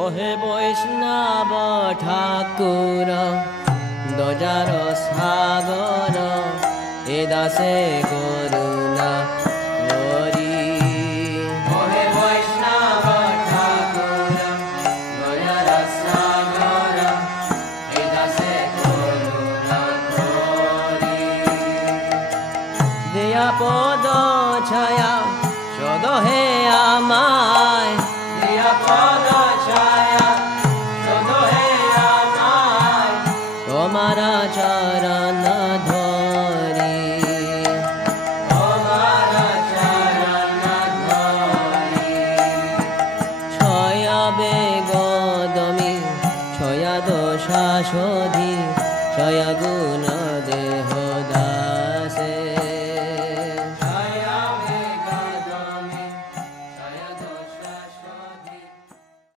ওহে বৈষ্ণব ঠাকুর দজার সাগর এ দাসে করুণা করি। ওহে বৈষ্ণব ঠাকুর দজার সাগর এ দাসে করুণা করি। দেয়া পদ ছায়া সদ হে আমায়, দেয়া পদ ছায়া সদ হে আমায়, তোমার চরণ ধরি, তোমার চরণ ধরি। ছয়া বেগদমি ছয়া দোষা শোধি, ছয়া গুণ